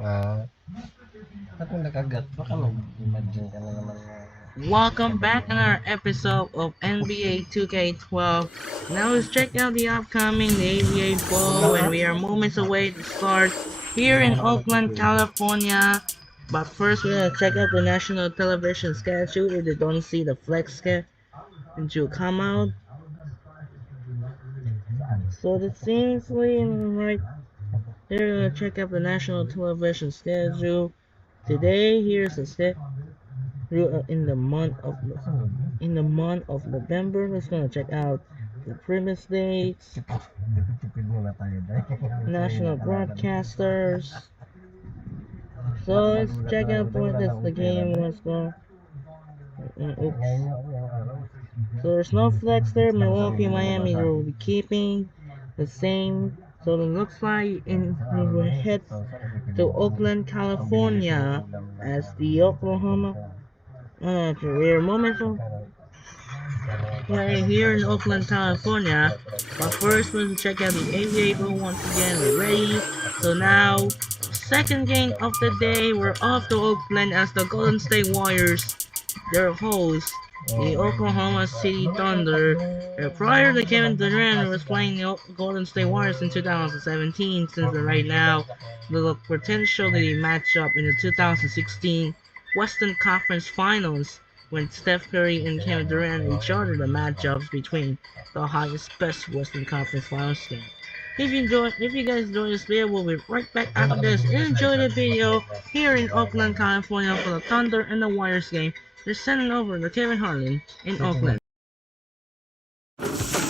Ah, ba't mo nakagat? Baka mag-imagine ka na naman na Welcome back on nakagat. our episode of NBA 2K12. Now let's check out the upcoming NBA Fall, and we are moments away to start here in Oakland, California. But first, we're gonna check out the national television schedule. If you don't see the flex schedule come out, so it seems right here. We're gonna check out the national television schedule. Today, here's the schedule in the month of November. Let's gonna check out the previous dates, national broadcasters. So let's check out what is the game was going. So there's no flex there. Milwaukee, Miami will be keeping the same. So it looks like we will head to Oakland, California, as the Oklahoma. We're momentum right here in Oakland, California. But first, we'll check out the aviator once again. We're ready. So now, second game of the day, we're off to Oakland as the Golden State Warriors, their host, the Oklahoma City Thunder. Prior to Kevin Durant was playing the Golden State Warriors in 2017, since right now they look potentially match up in the 2016 Western Conference Finals when Steph Curry and Kevin Durant each other the matchups between the highest best Western Conference Finals team. If you guys enjoy this video, we'll be right back after this. Enjoy the video here in Oakland, California for the Thunder and the Warriors game. They're sending over to Kevin Harlan in Oakland.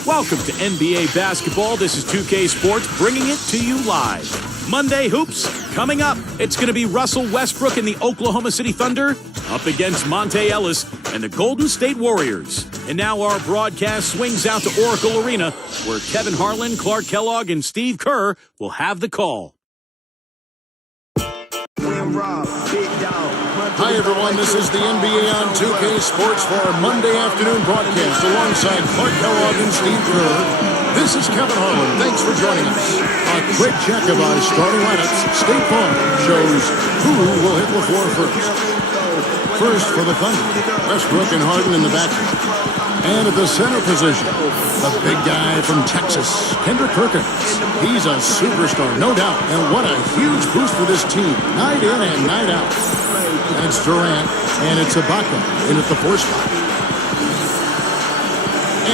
Welcome to NBA basketball. This is 2K Sports bringing it to you live. Monday Hoops coming up. It's going to be Russell Westbrook and the Oklahoma City Thunder up against Monte Ellis and the Golden State Warriors. And now our broadcast swings out to Oracle Arena, where Kevin Harlan, Clark Kellogg, and Steve Kerr will have the call. Hi, everyone. This is the NBA on 2K Sports for our Monday afternoon broadcast alongside Clark Kellogg and Steve Kerr. This is Kevin Harlan. Thanks for joining us. A quick check of our starting lineups. State Farm shows who will hit the floor first. First for the Thunder, Westbrook and Harden in the backcourt. And at the center position, the big guy from Texas, Kendrick Perkins. He's a superstar, no doubt. And what a huge boost for this team, night in and night out. And it's Durant, and it's Ibaka in at the 4 spot.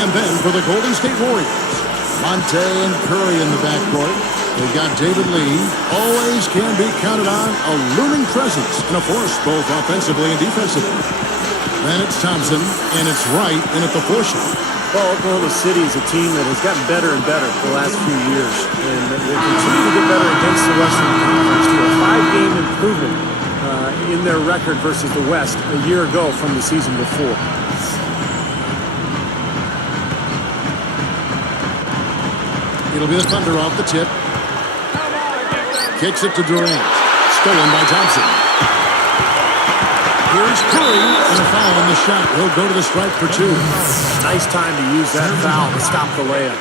And then for the Golden State Warriors, Monte and Curry in the backcourt. They've got David Lee, always can be counted on, a looming presence and a force both offensively and defensively. Then it's Thompson, and it's Wright in at the 4 spot. Well, Oklahoma City is a team that has gotten better and better the last few years, and they continue to get better against the Western Conference to a 5-game improvement in their record versus the West a year ago from the season before. It'll be the Thunder off the tip. Kicks it to Durant. Stolen by Thompson. Here's Curry, and a foul on the shot. He'll go to the stripe for 2. Nice time to use that foul to stop the layup.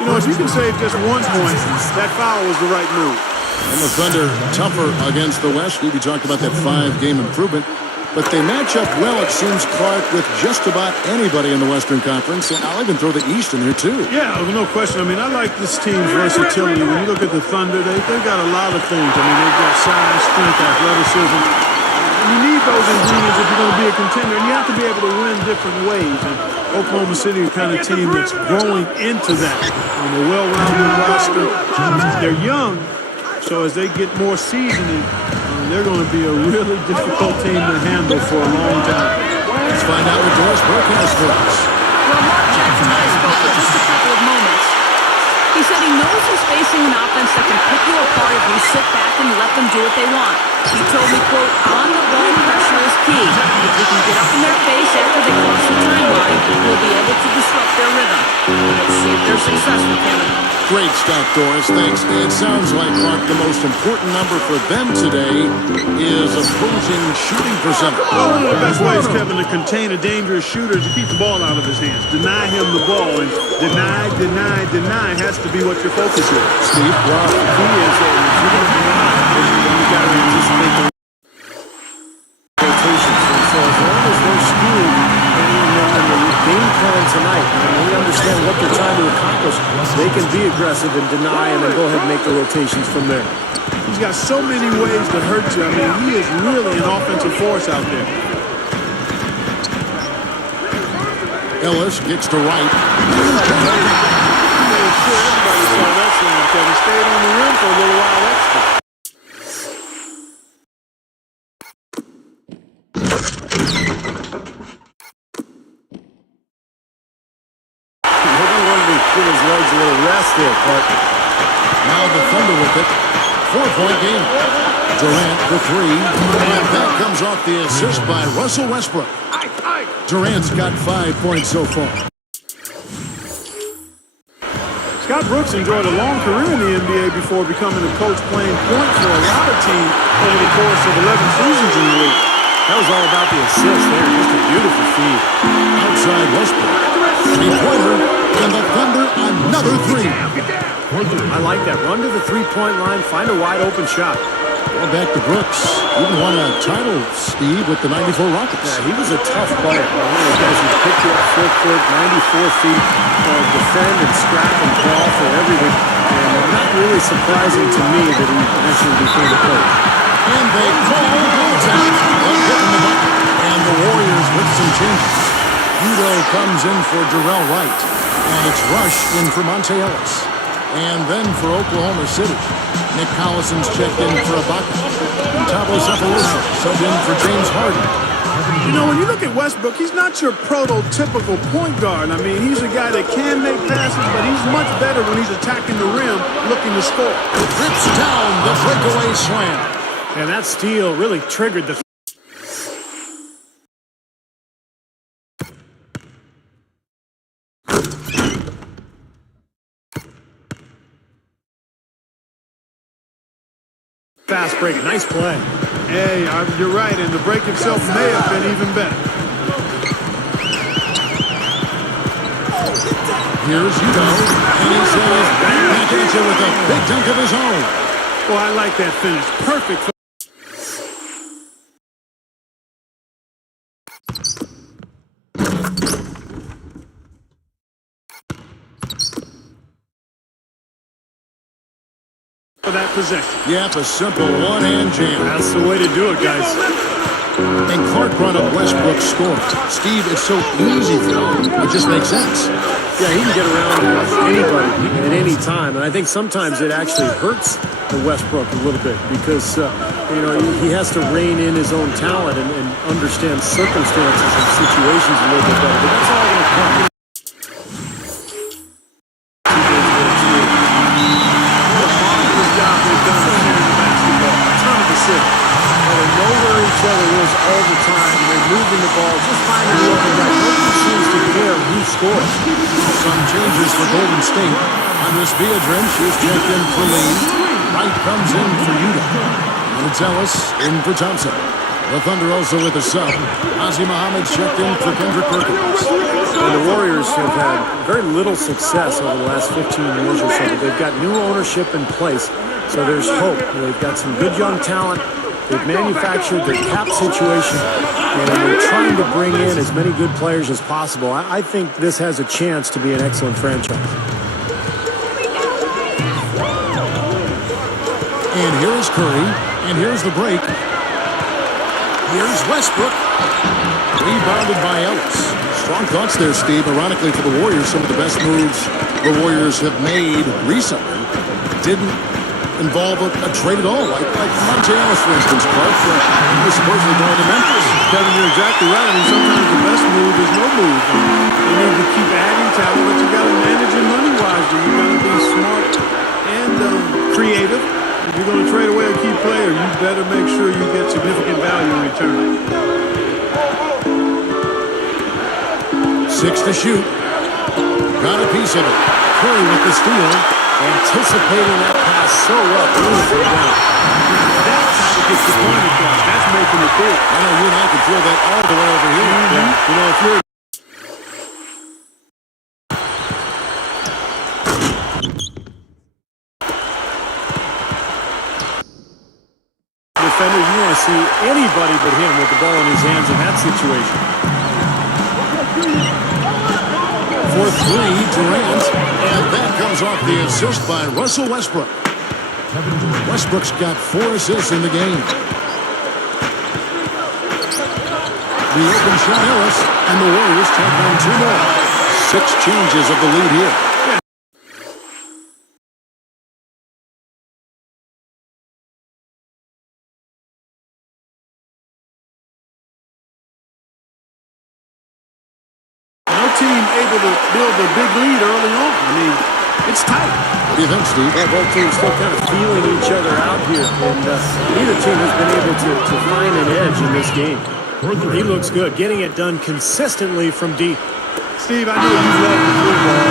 You know, if you can save just 1 point, that foul was the right move. And the Thunder tougher against the West. We talked about that 5-game improvement. But they match up well, it seems, Clark, with just about anybody in the Western Conference. And I'll even throw the East in there, too. Yeah, no question. I mean, I like this team's versatility. When you look at the Thunder, they've got a lot of things. I mean, they've got size, strength, athleticism. You need those ingredients if you're going to be a contender. And you have to be able to win different ways. And Oklahoma City is the kind of team that's growing into that. On a well-rounded roster. They're young, so as they get more seasoning, they're going to be a really difficult team to handle for a long time. Let's find out what Doris Burke has for us. Well, Mark Jackson and I spoke for just a couple of moments. He said he knows he's facing an offense that can pick you apart if you sit back and let them do what they want. He told me, quote, on the ball pressure is key. If we can get up in their face after they cross the timeline, we'll be able to disrupt their rhythm. Let's see if they're successful, Kevin. Great stuff, Doris. Thanks. It sounds like, Clark, the most important number for them today is opposing shooting percentage. Well, one of the best ways, Kevin, to contain a dangerous shooter is to keep the ball out of his hands. Deny him the ball, and deny has to be what your focus is. Steve? Well, the key is that if you're going to deny, then you got to aggressive and deny and then go ahead and make the rotations from there. He's got so many ways to hurt you. I mean, he is really an offensive force out there. Ellis kicks to right. I'm sure everybody saw that slam because he stayed on the rim for a little while extra. Maybe wanted to give his legs a little rest there, but Now the Thunder with it. 4-point game. Durant the three. And that comes off the assist by Russell Westbrook. Durant's got 5 points so far. Scott Brooks enjoyed a long career in the NBA before becoming a coach playing point for a lot of teams over the course of 11 seasons in the league. that was all about the assist there. Just a beautiful feed. Outside Westbrook. Three-pointer. And the Thunder another three. I like that. Run to the three-point line, find a wide-open shot. Going back to Brooks. Even won a title, Steve, with the 94 Rockets. Yeah, he was a tough player. One of those guys who picked you up 4 foot, 94 feet, defend and scrap and brawl for everything. And not really surprising to me that he eventually became a coach. And they call goaltending. They'll get in the bucket. And the Warriors with some changes. Udo comes in for Jarrell Wright. And it's Rush in for Monte Ellis. And then for Oklahoma City, Nick Collison's checked in for Ibaka. Tabo Cephalosha subbed in for James Harden. You know, when you look at Westbrook, he's not your prototypical point guard. I mean, he's a guy that can make passes, but he's much better when he's attacking the rim, looking to score. Rips down the breakaway slam. And that steal really triggered the fast break. Nice play. Hey, you're right, and the break itself may have been even better. Here's Udo, and he says back into with a big dunk of his own. Oh, I like that finish. Perfect. For that possession. Yep, a simple one-hand jam. That's the way to do it, guys. And Clark brought up Westbrook's score. Steve, it's so easy for him. It just makes sense. Yeah, he can get around anybody at any time, and I think sometimes it actually hurts the Westbrook a little bit because you know he has to rein in his own talent and understand circumstances and situations a little bit better. But that's all going to come. Know where each other is all the time. They're moving the ball, just finding the open right. Nobody seems to care who scores. Some changes for Golden State. Andres Biedrins is checked in for Lee. Wright comes in for Udo. And it's Ellis in for Thompson. The Thunder also with a sub. Ozzie Muhammad checked in for Kendrick Perkins. And the Warriors have had very little success over the last 15 years or so. But they've got new ownership in place, so there's hope. They've got some good young talent. They've manufactured their cap situation, and they're trying to bring in as many good players as possible. I think this has a chance to be an excellent franchise. And here's Curry, and here's the break. Here's Westbrook. Rebounded by Ellis. Strong thoughts there, Steve. Ironically for the Warriors, some of the best moves the Warriors have made recently didn't involve a trade at all, like Monte Ellis, for instance, Clark. He was supposedly going to Memphis. Kevin, you're exactly right. I mean, sometimes the best move is no move. You need to keep adding talent, but you got to manage your money wisely. You got to be smart and creative. If you're going to trade away a key player, you better make sure you get significant value in return. 6 to shoot. Got a piece of it. Curry with the steal. Anticipating that pass so well. Beautiful down. That's how it gets the point across. That's making it big. I know you and I can feel that all the way over here. Mm-hmm. You know, if you're defender, you want to see anybody but him with the ball in his hands in that situation. for three, Durant. And that comes off the assist by Russell Westbrook. Westbrook's got 4 assists in the game. The open shot, Ellis, and the Warriors take on 2 more. 6 changes of the lead here. No team able to build a big lead early on. I mean, it's tight. What do you think, Steve? Yeah, both teams still kind of feeling each other out here, and neither team has been able to find an edge in this game. He looks good, getting it done consistently from deep. Steve, I know you love the football.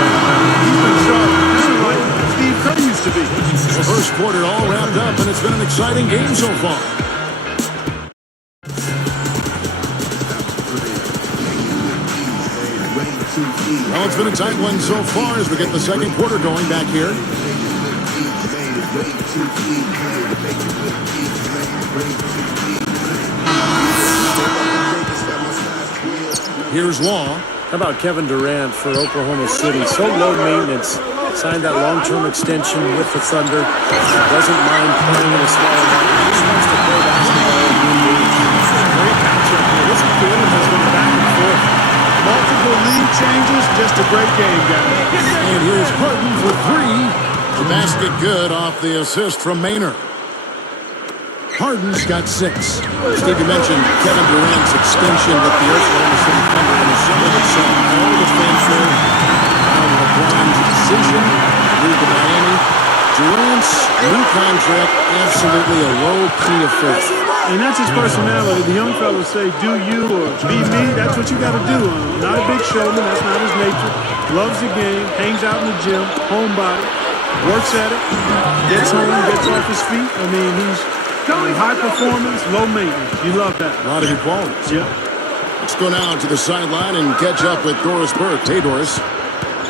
He's been sharp, kind of like Steve Kerr used to be. The first quarter all wrapped up, and it's been an exciting game so far. Well, it's been a tight one so far as we get the second quarter going back here. Here's Law. How about Kevin Durant for Oklahoma City? So low maintenance. Signed that long-term extension with the Thunder. Doesn't mind playing in a smaller market. Just wants to play basketball in the league. Great matchup here. This game has gone back and forth. Multiple lead changes, just a great game, guys. And here's Harden for 3. The basket good off the assist from Maynard. Harden's got 6. Steve, you mentioned Kevin Durant's extension with the Oklahoma City Thunder in the summer that saw all the fanfare on LeBron's decision to move to Miami. Durant's new contract, absolutely a low-key affair. And that's his personality. The young fellas say, do you or be me. That's what you got to do. Not a big showman. That's not his nature. Loves the game. Hangs out in the gym. Homebody. Works at it. Gets home. Gets off his feet. I mean, he's high performance, low maintenance. You love that. A lot of good qualities. Yeah. Let's go now to the sideline and catch up with Doris Burke. Hey, Doris.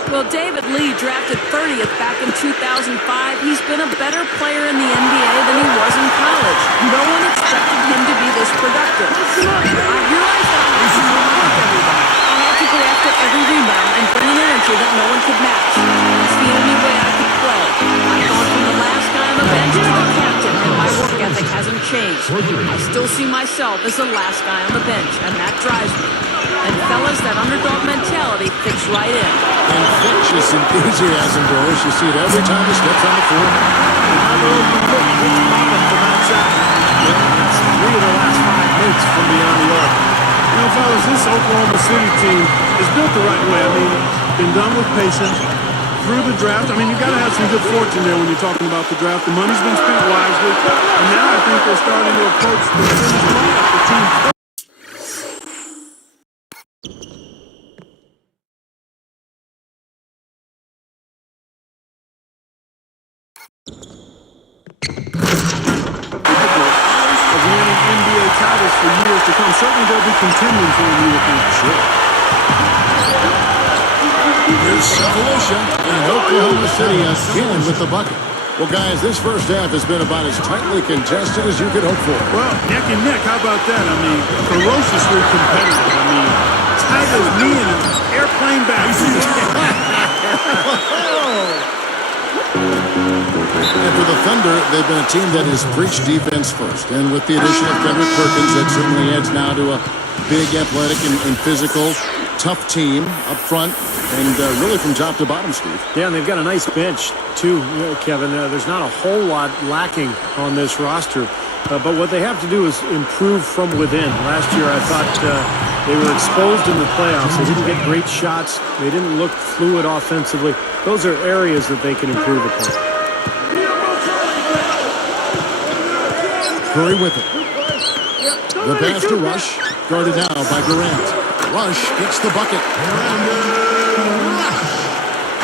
Well, David Lee drafted 30th back in 2005. He's been a better player in the NBA than he was in college. No one expected him to be this productive. I realized that I had to work everybody. I had to go after every rebound and bring an energy that no one could match. It's the only way I could play. I've gone from the last guy on the bench to the captain, and my work ethic hasn't changed. I still see myself as the last guy on the bench, and that drives me. And fellas, that underdog mentality fits right in. Infectious enthusiasm, Doris. You see it every time he steps on the floor. Another open look. Hits bottom from outside. It's 3 of the last 5 hits from beyond the arc. You know, fellas, this Oklahoma City team is built the right way. I mean, been done with patience through the draft. I mean, you got to have some good fortune there when you're talking about the draft. The money's been spent wisely, and now I think they're starting to approach the finish line of the team. Of winning NBA titles for years to come. Certainly they'll be contending for them, you would think. Sure. Here's Cephalosha in Oklahoma City again with the bucket. Well, guys, this first half has been about as tightly contested as you could hope for. Well, neck and neck, how about that? I mean, ferociously competitive. I mean, tight as me in an airplane back. And for the Thunder, they've been a team that has preached defense first. And with the addition of Kendrick Perkins, that certainly adds now to a big, athletic, and physical, tough team up front. And really from top to bottom, Steve. Yeah, and they've got a nice bench, too, Kevin. There's not a whole lot lacking on this roster. But what they have to do is improve from within. Last year, I thought they were exposed in the playoffs. They didn't get great shots. They didn't look fluid offensively. Those are areas that they can improve upon. Curry with it. The pass to Rush. Guarded now by Durant. Rush gets the bucket.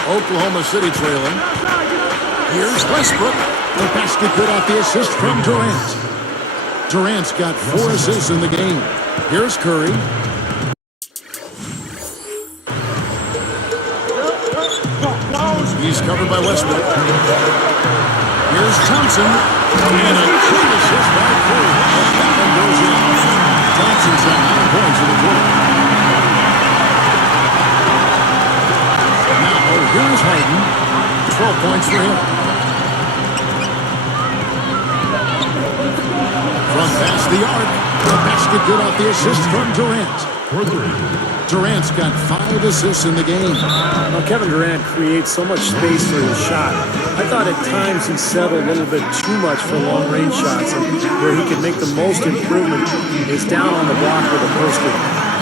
Oklahoma City trailing. Here's Westbrook. The basket good off the assist from Durant. Durant's got 4 assists in the game. Here's Curry. He's covered by Westbrook. Here's Thompson. And a quick assist by Curry. That one goes in. Thompson's got 9 points in the quarter. for him. From past the arc, the basket good off the assist from Durant. Durant's got 5 assists in the game. Well, Kevin Durant creates so much space for his shot. I thought at times he settled a little bit too much for long-range shots, and where he could make the most improvement is down on the block with a poster.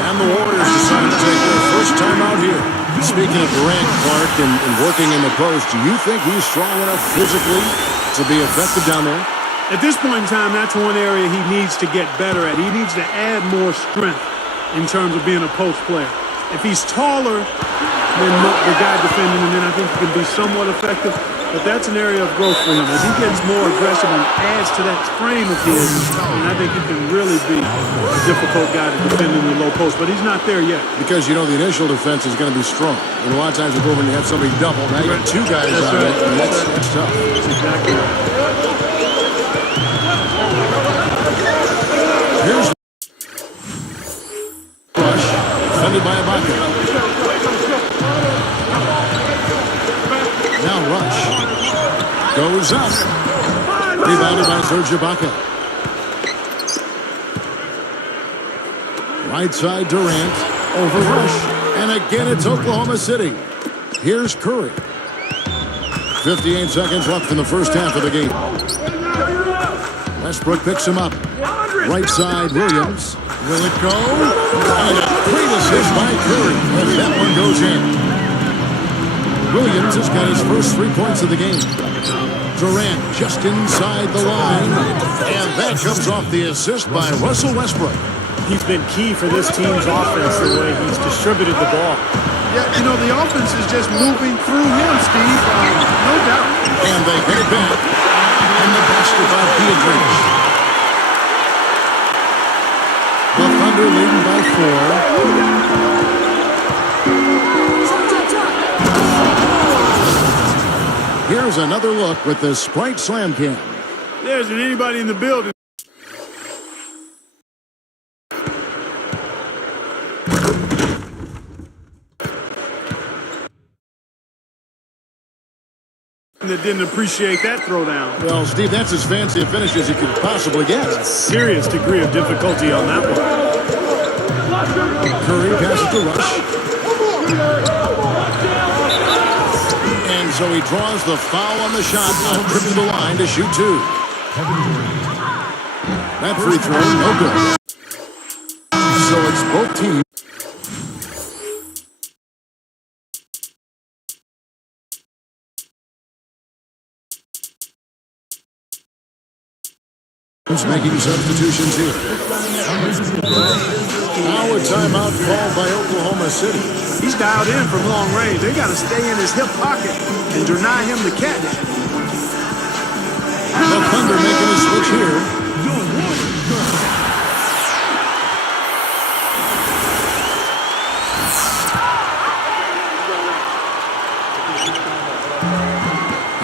And the Warriors decide to take their first time out here. Speaking of Durant, Clark, and working in the post, do you think he's strong enough physically to be effective down there? At this point in time, that's one area he needs to get better at. He needs to add more strength in terms of being a post player. If he's taller than the guy defending him, then I think he can be somewhat effective. But that's an area of growth for him. As he gets more aggressive and adds to that frame of his, and I think he can really be a difficult guy to defend in the low post. But he's not there yet. Because, you know, the initial defense is going to be strong. And a lot of times you go over and you have somebody double. Now you got 2 guys on it, and that's tough. That's exactly right. Here's Rush, defended by Ibaka. Now Rush goes up. Rebounded by Serge Ibaka. Right side Durant over Rush. And again it's Oklahoma City. Here's Curry. 58 seconds left in the first half of the game. Westbrook picks him up. Right side, Williams. Will it go? And a great assist by Curry as that one goes in. Williams has got his first 3 points of the game. Durant just inside the line. And that comes off the assist by Russell Westbrook. He's been key for this team's offense the way he's distributed the ball. Yeah, you know, the offense is just moving through him, Steve. No doubt. And they get it back. And the basket by Beatrice. The Thunder leading by 4. Here's another look with the Sprite Slam Cam. There isn't anybody in the building that didn't appreciate that throwdown. Well, Steve, that's as fancy a finish as you could possibly get. A serious degree of difficulty on that one. Curry passes to Rush. And so he draws the foul on the shot, on trip to the line to shoot 2. That free throw, no good. So it's both teams. Making substitutions here. Now a timeout called by Oklahoma City. He's dialed in from long range. They got to stay in his hip pocket and deny him the catch. The Thunder making a switch here.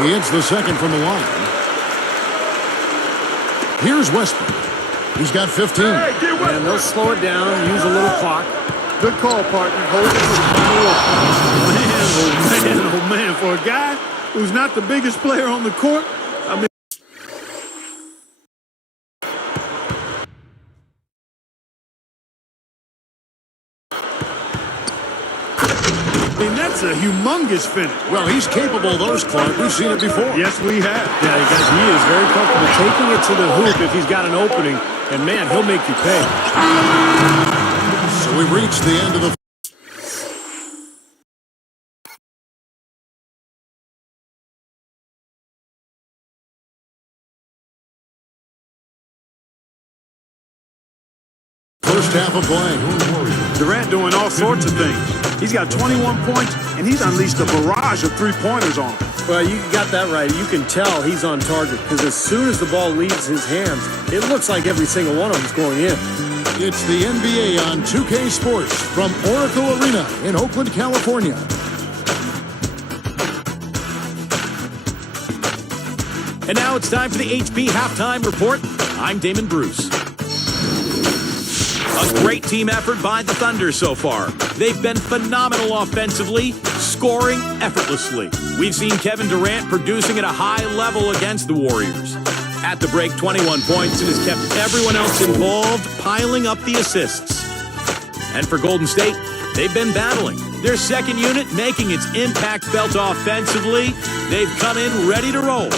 He hits the second from the line. Here's Westbrook. He's got 15. And they'll slow it down, use a little clock. Good call, partner. Hold it for the final one. Man, oh man, for a guy who's not the biggest player on the court, I mean, that's a humongous finish. Well, he's capable of those, Clark. We've seen it before. Yes, we have. Yeah, guys, he is very comfortable taking it to the hoop if he's got an opening. And, man, he'll make you pay. So we've reached the end of the first half of play. Durant doing all sorts of things. He's got 21 points, and he's unleashed a barrage of three-pointers on him. Well, you got that right. You can tell he's on target because as soon as the ball leaves his hands, it looks like every single one of them is going in. It's the NBA on 2K Sports from Oracle Arena in Oakland, California. And now it's time for the HP Halftime Report. I'm Damon Bruce. A great team effort by the Thunder so far. They've been phenomenal offensively, scoring effortlessly. We've seen Kevin Durant producing at a high level against the Warriors. At the break, 21 points and has kept everyone else involved, piling up the assists. And for Golden State, they've been battling. Their second unit making its impact felt offensively. They've come in ready to roll.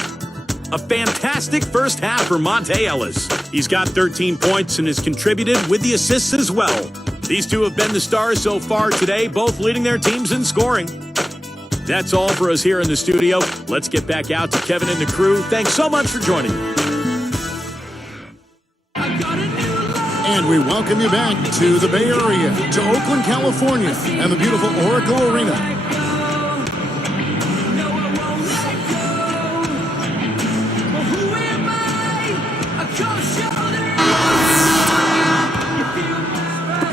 A fantastic first half for Monte Ellis. He's got 13 points and has contributed with the assists as well. These two have been the stars so far today, both leading their teams in scoring. That's all for us here in the studio. Let's get back out to Kevin and the crew. Thanks so much for joining me. And we welcome you back to the Bay Area, to Oakland, California, and the beautiful Oracle Arena.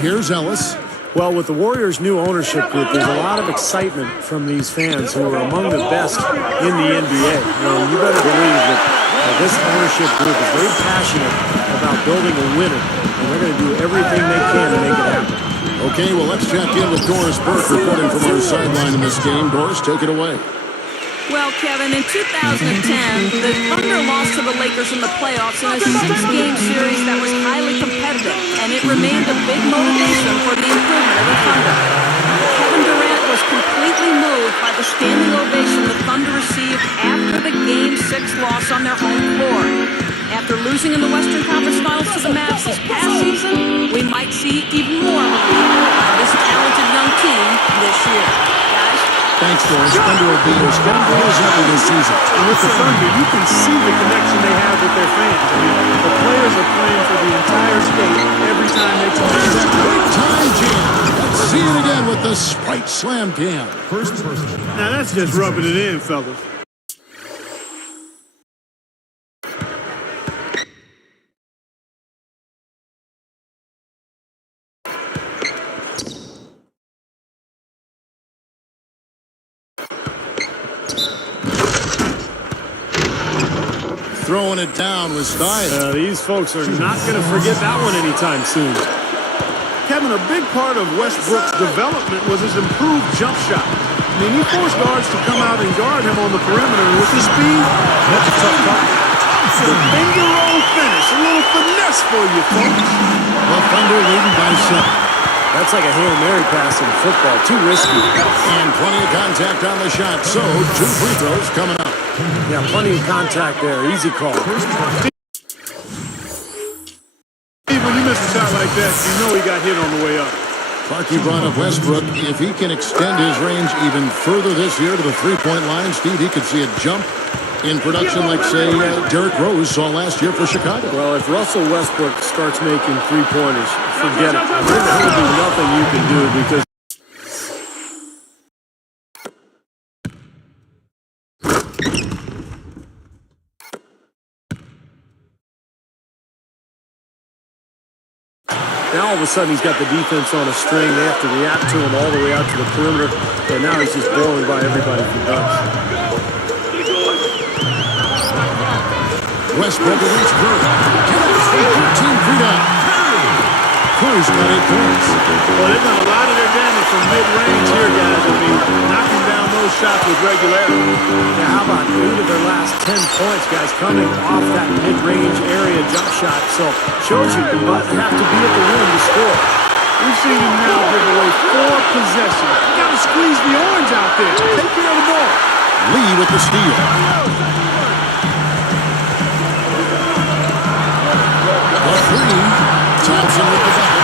Here's Ellis. Well, with the Warriors' new ownership group, there's a lot of excitement from these fans who are among the best in the NBA. You better believe that this ownership group is very passionate about building a winner, and they're going to do everything they can to make it happen. Okay, well, let's check in with Doris Burke reporting from our sideline in this game. Doris, take it away. Well, Kevin, in 2010, the Thunder lost to the Lakers in the playoffs in a 6-game series that was highly competitive, and it remained a big motivation for the improvement of the Thunder. Kevin Durant was completely moved by the standing ovation the Thunder received after the Game 6 loss on their home floor. After losing in the Western Conference Finals to the Mavs this past season, we might see even more of this talented young team this year. Guys? Thanks, Doris. Thunder will be as strong as ever this season. And with the Thunder, you can see the connection they have with their fans. I mean, the players are playing for the entire state every time they talk. That big time jam. Let's see it again with the Sprite Slam Jam. Now that's just rubbing it in, fellas. Throwing it down was Stein. These folks are not going to forget that one anytime soon. Kevin, a big part of Westbrook's development was his improved jump shot. I mean, he forced guards to come out and guard him on the perimeter, and with his speed, that's a tough call. The finger roll finish, a little finesse for you, folks. The Thunder leading by 7. That's like a Hail Mary pass in football. Too risky. And plenty of contact on the shot, so 2 free throws coming up. Yeah, plenty of contact there. Easy call. Steve, when you miss a shot like that, you know he got hit on the way up. Clarkie brought up Westbrook. If he can extend his range even further this year to the three-point line, Steve, he could see a jump in production like, say, Derrick Rose saw last year for Chicago. Well, if Russell Westbrook starts making three-pointers, forget it. There'll be nothing you can do because now all of a sudden he's got the defense on a string. They have to react to him all the way out to the perimeter, and now he's just blowing by everybody he does. Westbrook against Curry. Connects 18 feet out. Curry's got 8 points. Well, they've done a lot of their damage from mid-range here, guys. I mean, knocking down those shots with regularity. Yeah, how about 8 of their last 10 points, guys, coming off that mid-range area jump shot. So, shows you have to be at the rim to score. We've seen him now give away 4 possessions. You got to squeeze the orange out there. Take care of the ball. Lee with the steal. The 3. Thompson with the bucket.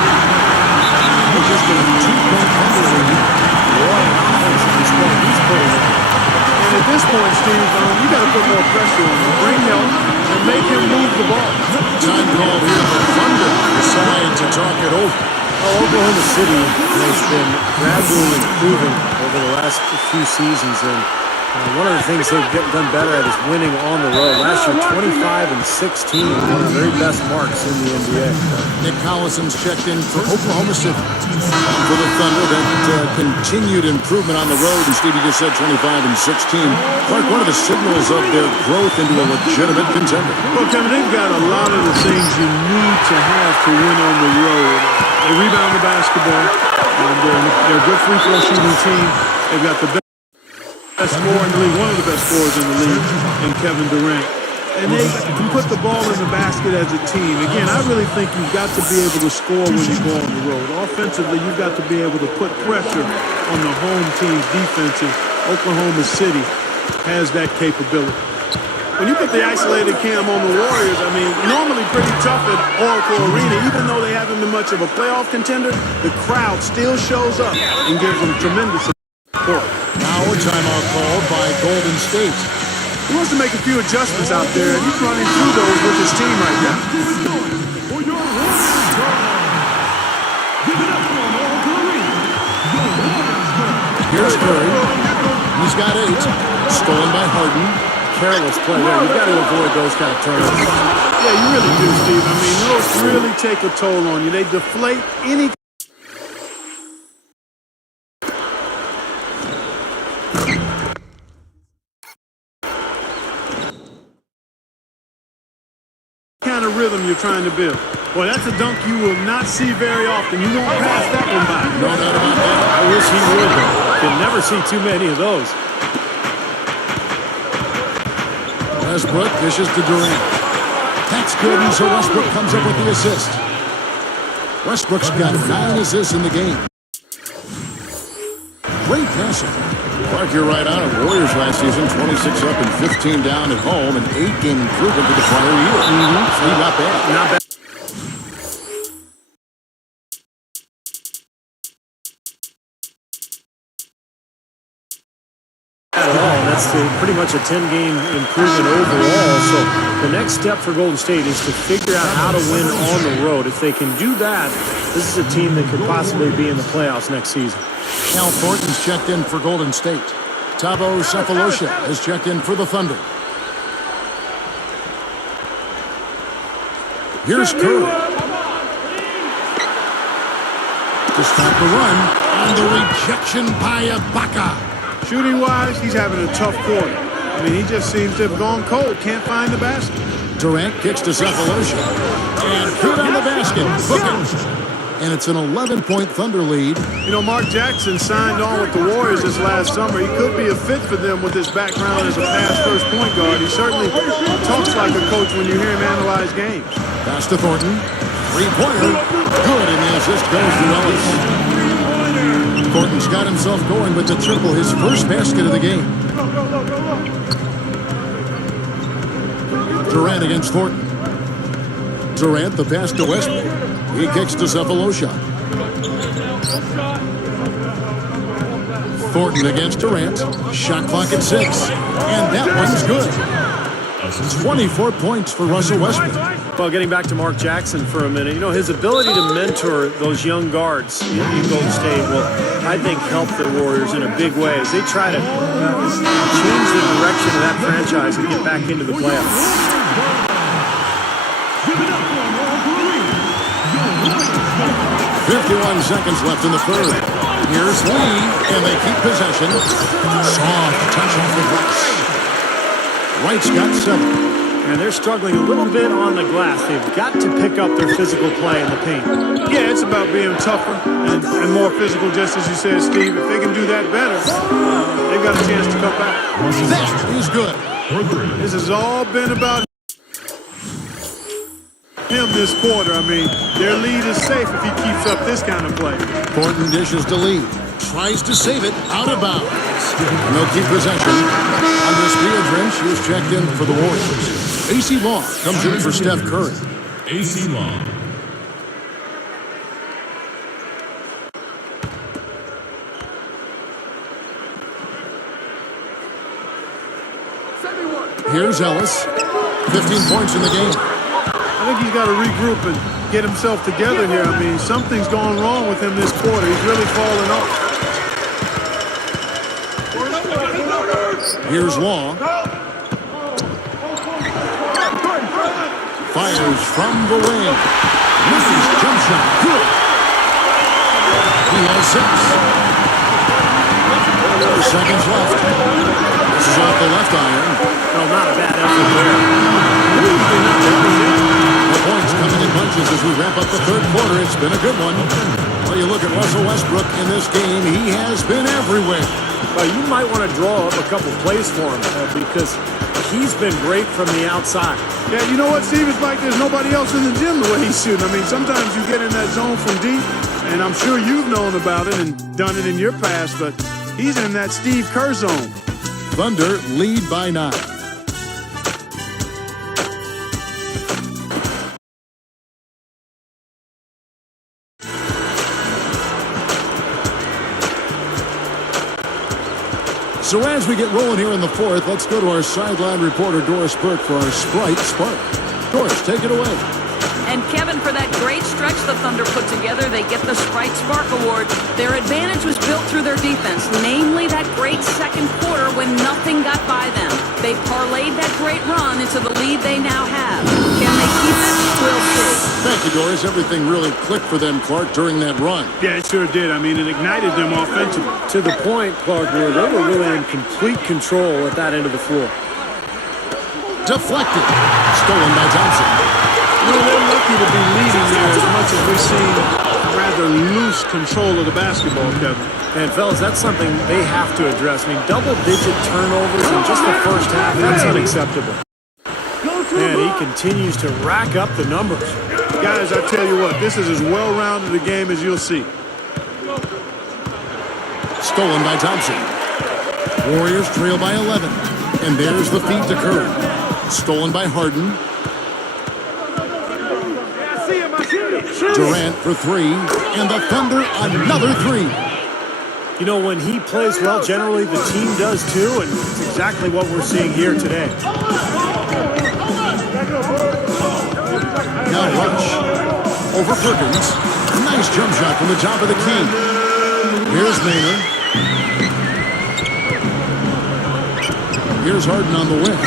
He's just a 2-point Thunder lead. What an offensive display he's putting in. And at this point, Steve, you got to put more pressure on him. Bring help and make him move the ball. Time call here. The Thunder decide to talk it over. Oklahoma City has been gradually improving over the last few seasons, and one of the things they've done better at is winning on the road. Last year, 25-16, one of the very best marks in the NBA. Nick Collison's checked in for Oklahoma City. For the Thunder, that continued improvement on the road, and Stevie just said 25-16. Clark, one of the signals of their growth into a legitimate contender. Well, Kevin, they've got a lot of the things you need to have to win on the road. They rebound the basketball, and they're a good free throw shooting team. They've got the best Best scorer in the league, one of the best scorers in the league, and Kevin Durant. And they can put the ball in the basket as a team. Again, I really think you've got to be able to score when you go on the road. Offensively, you've got to be able to put pressure on the home team's defense, and Oklahoma City has that capability. When you put the isolated cam on the Warriors, I mean, normally pretty tough at Oracle Arena, even though they haven't been much of a playoff contender, the crowd still shows up and gives them tremendous support. Now a timeout called by Golden State. He wants to make a few adjustments out there, and he's running through those with his team right now. Here's Curry. He's got 8. Stolen by Harden. Careless play there. You've got to avoid those kind of turnovers. Yeah, you really do, Steve. I mean, those really take a toll on you. They deflate any kind of rhythm you're trying to build. Well, that's a dunk you will not see very often. You won't pass that one by. No doubt about that. I wish he would, though. Can never see too many of those. Westbrook dishes to Durant. That's good, and so Westbrook comes up with the assist. Westbrook's got 9 assists in the game. Great passing. Clark, you're right on it. Warriors last season, 26 up and 15 down at home, an 8-game improvement to the prior year. So not bad. Not bad. At all. That's pretty much a 10-game improvement overall. So the next step for Golden State is to figure out how to win on the road. If they can do that, this is a team that could possibly be in the playoffs next season. Cal Thornton's checked in for Golden State. Thabo Sefolosha has checked in for the Thunder. Here's Curry. To stop the run, and the rejection by Ibaka. Shooting-wise, he's having a tough quarter. I mean, he just seems to have gone cold. Can't find the basket. Durant kicks to Sefolosha. And good on the basket. Booker. And it's an 11-point Thunder lead. You know, Mark Jackson signed on with the Warriors this last summer. He could be a fit for them with his background as a pass-first point guard. He certainly talks like a coach when you hear him analyze games. Pass to Thornton. Three-pointer. Good, and the assist goes to Ellis. Thornton's got himself going with the triple, his first basket of the game. Durant against Thornton. Durant, the pass to Westbrook. He kicks to Sefolosha. Thornton against Durant. Shot clock at 6. And that one's good. 24 points for Russell Westbrook. Well, getting back to Mark Jackson for a minute, you know, his ability to mentor those young guards in Golden State will, I think, help the Warriors in a big way as they try to change the direction of that franchise and get back into the playoffs. 51 seconds left in the third. Here's Lee, and they keep possession. Soft touch off the glass. Wright's got 7. And they're struggling a little bit on the glass. They've got to pick up their physical play in the paint. Yeah, it's about being tougher and more physical, just as you said, Steve. If they can do that better, they've got a chance to come back. That is good. This has all been about him this quarter. I mean, their lead is safe if he keeps up this kind of play. Thornton dishes to Lee. Tries to save it. Out of bounds. And they'll keep possession. Andres Biedrins, she was checked in for the Warriors. AC Long comes in for Steph Curry. AC Long. Here's Ellis. 15 points in the game. I think he's got to regroup and get himself together here. I mean, something's gone wrong with him this quarter. He's really fallen off. Here's Long. Fires from the wing. Misses jump shot. Good. He has 6. 4 seconds left. This is off the left iron. Well, not a bad effort there. The points coming in punches as we wrap up the third quarter. It's been a good one. Well, you look at Russell Westbrook in this game, he has been everywhere. Well, you might want to draw up a couple plays for him because he's been great from the outside. Yeah, you know what, Steve? It's like there's nobody else in the gym the way he's shooting. I mean, sometimes you get in that zone from deep, and I'm sure you've known about it and done it in your past, but he's in that Steve Kerr zone. Thunder lead by 9. So as we get rolling here in the fourth, let's go to our sideline reporter, Doris Burke, for our Sprite Spark. Doris, take it away. And Kevin, for that great stretch the Thunder put together, they get the Sprite Spark Award. Their advantage was built through their defense, namely that great second quarter when nothing got by them. They parlayed that great run into the lead they now have. Can they keep it? We'll see. Thank you, Doris. Everything really clicked for them, Clark, during that run. Yeah, it sure did. I mean, it ignited them offensively. To the point, Clark, where they were really in complete control at that end of the floor. Deflected. Stolen by Thompson. You know, they're lucky to be leading there as much as we've seen rather loose control of the basketball, Kevin. And, fellas, that's something they have to address. I mean, double-digit turnovers in just the first half, that's unacceptable. And he continues to rack up the numbers. Guys, I tell you what, this is as well-rounded a game as you'll see. Stolen by Thompson. Warriors trail by 11. And there's the feed to Curry. Stolen by Harden. Durant for 3. And the Thunder another 3. You know, when he plays well, generally the team does too, and it's exactly what we're seeing here today. Now Rush. Over Perkins. Nice jump shot from the top of the key. Here's Maynard. Here's Harden on the wing.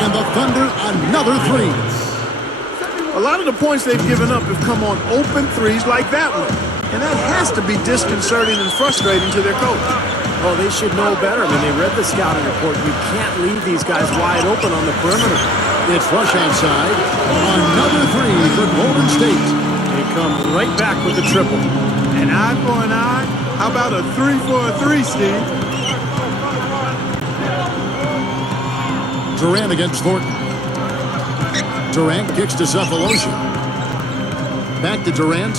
And the Thunder another 3. A lot of the points they've given up have come on open threes like that one. And that has to be disconcerting and frustrating to their coach. Well, they should know better. I mean, they read the scouting report. You can't leave these guys wide open on the perimeter. It's Rush outside. Another 3 for Golden State. They come right back with the triple. An eye for an eye? How about a 3 for a 3, Steve? Durant against Thornton. Durant kicks to Cephalosha. Back to Durant.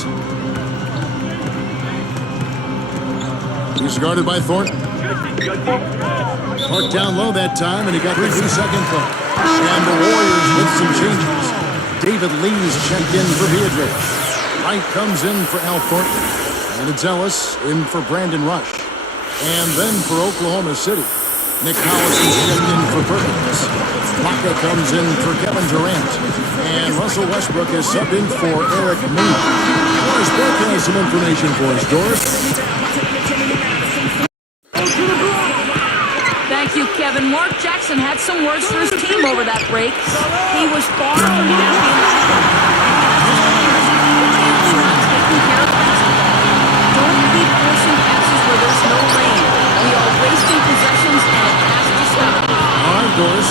He's guarded by Thornton. Parked down low that time, and he got the 2-second play. And the Warriors with some changes. David Lee's checked in for Beatrice. Wright comes in for Al Thornton. And it's Ellis in for Brandon Rush. And then for Oklahoma City, Nick Collison's checked in for Perkins. Maka comes in for Kevin Durant. And Russell Westbrook is subbed in for Eric Moon. Doris Burke has some information for us. Doris? Thank you, Kevin. Mark Jackson had some words for his team over that break. He was far from happy in taking care of the basketball. Don't keep forcing passes where there's no lane. We are wasting possessions, and it has to stop. All right, Doris.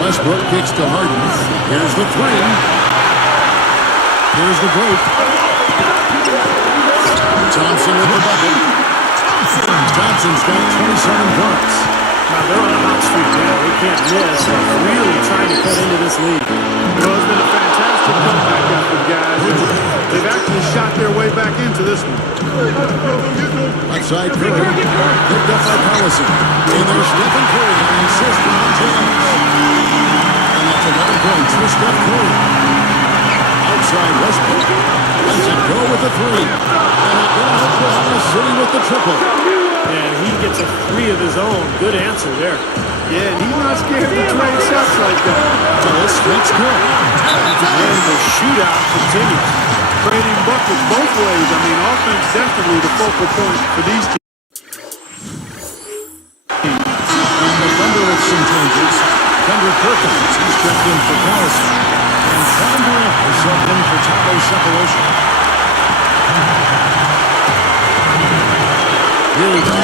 Westbrook kicks to Harden. Here's the 3. Here's the break. Thompson with the bucket. Thompson's got 27 points. Now they're on a hot streak now. They can't miss. They're really trying to cut into this lead. You know, it's been a fantastic comeback effort, guys. They've actually shot their way back into this one. Outside Curry. Picked up by Collison. And there's Stephen Curry on the assist from Montana. And that's 11 points for Steph Curry. Outside Westbrook. Lets it go with the 3. And again, Oklahoma City with the triple. And he gets a 3 of his own. Good answer there. Yeah, and he's not scared to trade shots like that. Phyllis strikes good. And the shootout continues. Trading buckets both ways. I mean, offense definitely the focal point for these teams. And the Thunder with some changes. Kendrick Perkins, he's checked in for Collison. And John Durant is subbed in for Thabo Cephalosha. Here we go.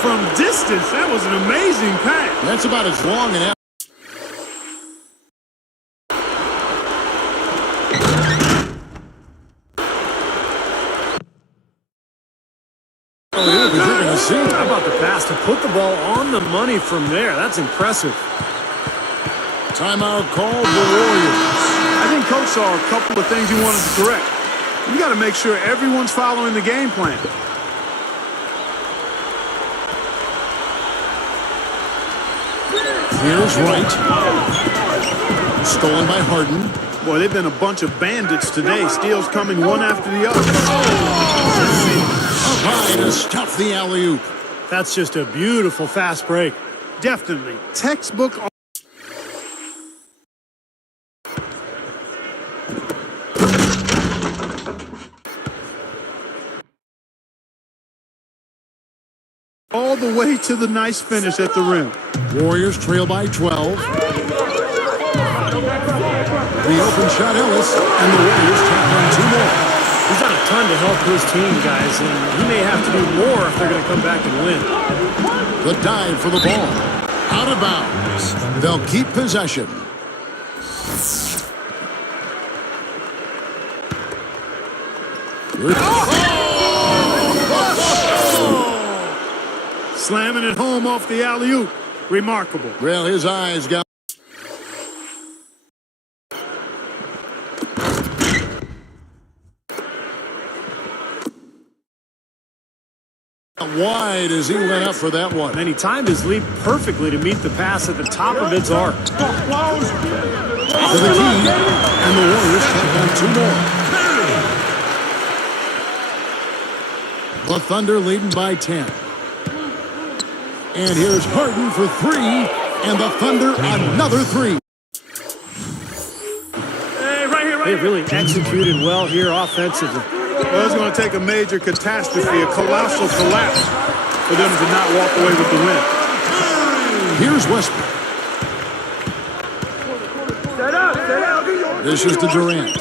From this distance. That was an amazing pass. That's about as long and you're going to see. How about the pass to put the ball on the money from there? That's impressive. Timeout called the Warriors. I think Coach saw a couple of things he wanted to correct. You got to make sure everyone's following the game plan. Here's Wright. Stolen by Harden. Boy, they've been a bunch of bandits today. Steals coming one after the other. Up high to stuff the alley-oop. That's just a beautiful fast break. Definitely. Textbook. All the way to the nice finish at the rim. Warriors trail by 12. The open shot, Ellis, and the Warriors take on 2 more. He's done a ton to help his team, guys, and he may have to do more if they're going to come back and win. The dive for the ball. Out of bounds. They'll keep possession. Slamming it home off the alley-oop. Remarkable. Well, his eyes got wide as he went up for that one. And he timed his leap perfectly to meet the pass at the top of its arc. To the key, and the Warriors take on 2 more. The Thunder leading by 10. And here's Harden for 3, and the Thunder another 3. They really executed well here offensively. Well, it's going to take a major catastrophe, a colossal collapse, for them to not walk away with the win. Here's Westbrook. This is to Durant.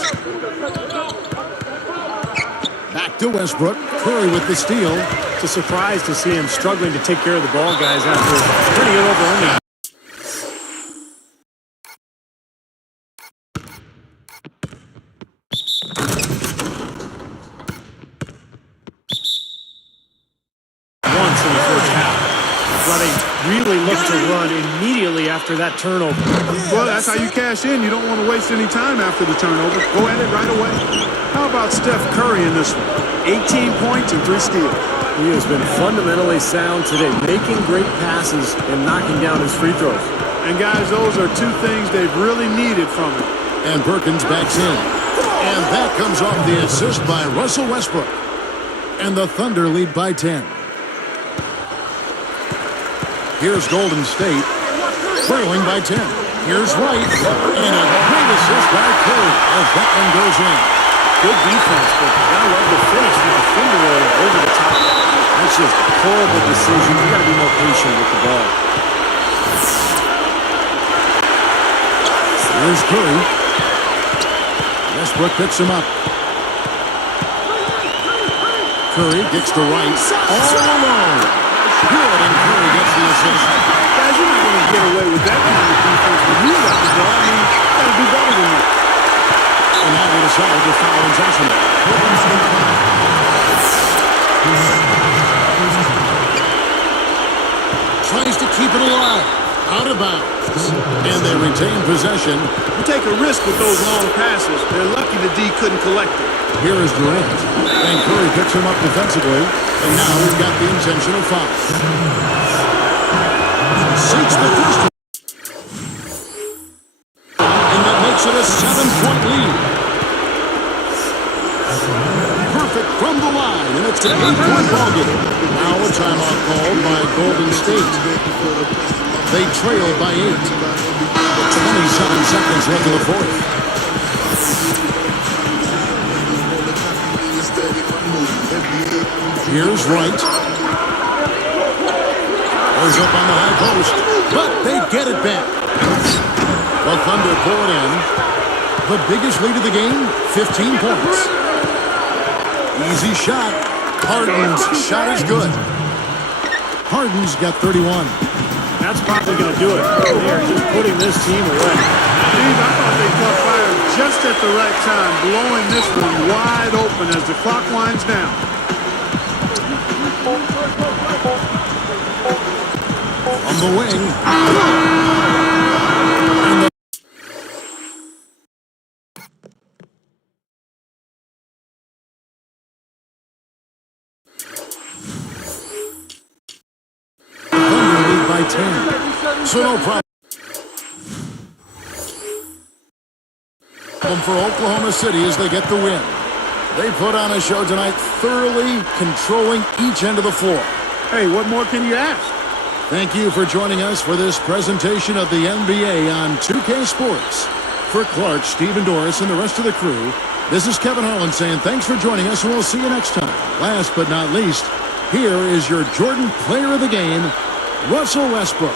Back to Westbrook. Curry with the steal. It's a surprise to see him struggling to take care of the ball, guys, after turning it over only. Once in the first half. Well, they really look to run immediately after that turnover. Well, that's how you cash in. You don't want to waste any time after the turnover. Go at it right away. How about Steph Curry in this one? 18 points and 3 steals. He has been fundamentally sound today, making great passes and knocking down his free throws. And guys, those are 2 things they've really needed from him. And Perkins backs in. And that comes off the assist by Russell Westbrook. And the Thunder lead by 10. Here's Golden State, trailing by 10. Here's Wright, and a great assist by Curry as that one goes in. Good defense, but I love the finish with the finger roll over the top. That's just a horrible decision. You got to be more patient with the ball. Here's Curry. Westbrook picks him up. Curry gets to Wright all alone. Good, and Curry gets the assist. Guys, you're not going to get away with that kind of defense when you got the ball. I mean, you got to do better than that. And now we decide to foul intentional. Tries to keep it alive. Out of bounds. And they retain possession. You take a risk with those long passes. They're lucky the D couldn't collect it. Here is Durant. And Curry picks him up defensively. And now we've got the intentional foul. Seeks the first one. And that makes it a 7-point lead. Perfect from the line. And it's an 8-point ballgame. Now a timeout called by Golden State. They trail by 8. 27 seconds left in the fourth. Here's Wright. Goes up on the high post, but they get it back. The Thunder pull it in. The biggest lead of the game, 15 points. Easy shot. Harden's shot is good. Harden's got 31. That's probably going to do it. They are just putting this team away. Steve, I thought they caught fire just at the right time, blowing this one wide open as the clock winds down. On the wing. Thunder lead by 10. So no problem for Oklahoma City as they get the win. They put on a show tonight, thoroughly controlling each end of the floor. Hey, what more can you ask? Thank you for joining us for this presentation of the NBA on 2K Sports. For Clark, Stephen Doris, and the rest of the crew, this is Kevin Harlan saying thanks for joining us, and we'll see you next time. Last but not least, here is your Jordan Player of the Game, Russell Westbrook.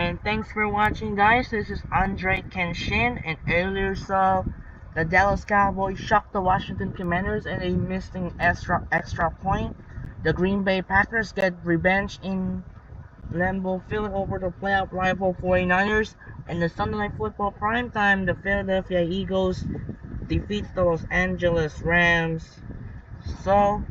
And thanks for watching, guys. This is Andre Kenshin, and earlier saw the Dallas Cowboys shocked the Washington Commanders and a missing extra point. The Green Bay Packers get revenge in Lambeau Field over the playoff rival 49ers. And the Sunday Night Football primetime, the Philadelphia Eagles defeats the Los Angeles Rams. So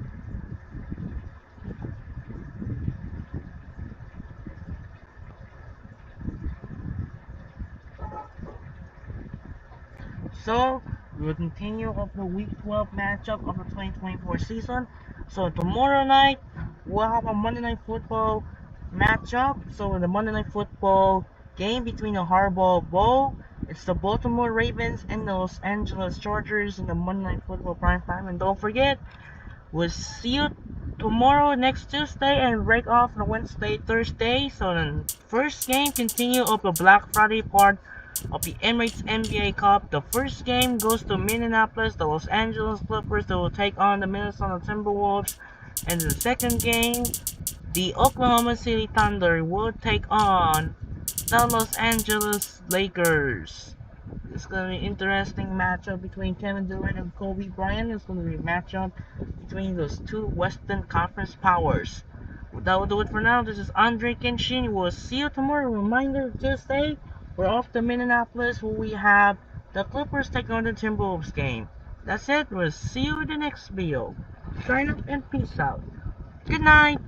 we will continue of the Week 12 matchup of the 2024 season. So tomorrow night we'll have a Monday Night Football matchup. So in the Monday Night Football game between the Harbaugh Bowl, it's the Baltimore Ravens and the Los Angeles Chargers in the Monday Night Football prime time. And don't forget, we'll see you tomorrow, next Tuesday, and break off the Wednesday, Thursday. So the first game continue of the Black Friday part of the Emirates NBA Cup. The first game goes to Minneapolis, the Los Angeles Clippers. They will take on the Minnesota Timberwolves. And the second game, the Oklahoma City Thunder will take on the Los Angeles Lakers. It's going to be an interesting matchup between Kevin Durant and Kobe Bryant. It's going to be a matchup between those two Western Conference powers. That will do it for now. This is Andre Kenshin. We'll see you tomorrow. Reminder, Tuesday, we're off to Minneapolis where we have the Clippers taking on the Timberwolves game. That's it. We'll see you in the next video. Sign up and peace out. Good night.